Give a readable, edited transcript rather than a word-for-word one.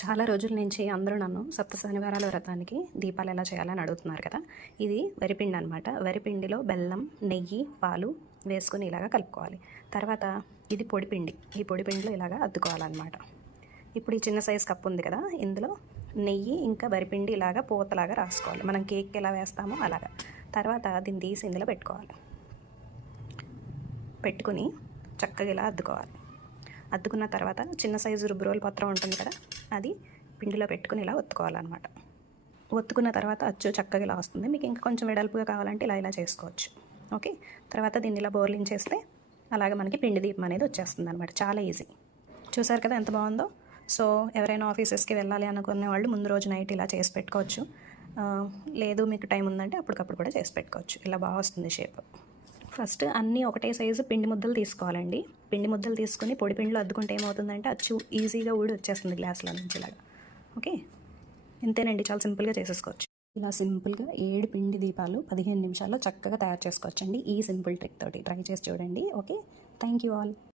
చాలా రోజుల నుంచి అందరూ నన్ను సప్త శనివారాల వ్రతానికి దీపాలు ఎలా చేయాలని అడుగుతున్నారు కదా. ఇది వరిపిండి అనమాట. వరిపిండిలో బెల్లం, నెయ్యి, పాలు వేసుకుని ఇలాగా కలుపుకోవాలి. తర్వాత ఇది పొడిపిండి. ఈ పొడిపిండిలో ఇలాగా అద్దుకోవాలన్నమాట. ఇప్పుడు ఈ చిన్న సైజు కప్పు ఉంది కదా, ఇందులో నెయ్యి ఇంకా వరిపిండి ఇలాగా పూతలాగా రాసుకోవాలి. మనం కేక్ ఎలా వేస్తామో అలాగా. తర్వాత దీన్ని తీసి ఇందులో పెట్టుకోవాలి. పెట్టుకుని చక్కగా ఇలా అద్దుకోవాలి. అద్దుకున్న తర్వాత చిన్న సైజు రుబ్బురోలు పత్రం ఉంటుంది కదా, అది పిండిలో పెట్టుకుని ఇలా ఒత్తుకోవాలన్నమాట. ఒత్తుకున్న తర్వాత అచ్చు చక్కగా ఇలా వస్తుంది. మీకు ఇంకా కొంచెం వెడల్పుగా కావాలంటే ఇలా ఇలా చేసుకోవచ్చు. ఓకే, తర్వాత దీన్ని ఇలా బోర్లించేస్తే అలాగే మనకి పిండి దీపం అనేది వచ్చేస్తుంది అనమాట. చాలా ఈజీ. చూసారు కదా ఎంత బాగుందో. సో ఎవరైనా ఆఫీసెస్కి వెళ్ళాలి అనుకునే వాళ్ళు ముందు రోజు నైట్ ఇలా చేసి పెట్టుకోవచ్చు. లేదు మీకు టైం ఉందంటే అప్పటికప్పుడు కూడా చేసి పెట్టుకోవచ్చు. ఇలా బాగా వస్తుంది షేప్. ఫస్ట్ అన్నీ ఒకటే సైజు పిండి ముద్దలు తీసుకోవాలండి. పిండి ముద్దలు తీసుకుని పొడి పిండిలో అద్దుకుంటే ఏమవుతుందంటే అచ్చు ఈజీగా ఊడి వచ్చేస్తుంది గ్లాసులో నుంచి ఇలాగా. ఓకే, ఇంతేనండి, చాలా సింపుల్గా చేసేసుకోవచ్చు. ఇలా సింపుల్గా 7 పిండి దీపాలు 15 నిమిషాల్లో చక్కగా తయారు చేసుకోవచ్చండి. ఈ సింపుల్ ట్రిక్ తోటి ట్రై చేసి చూడండి. Okay, thank you all.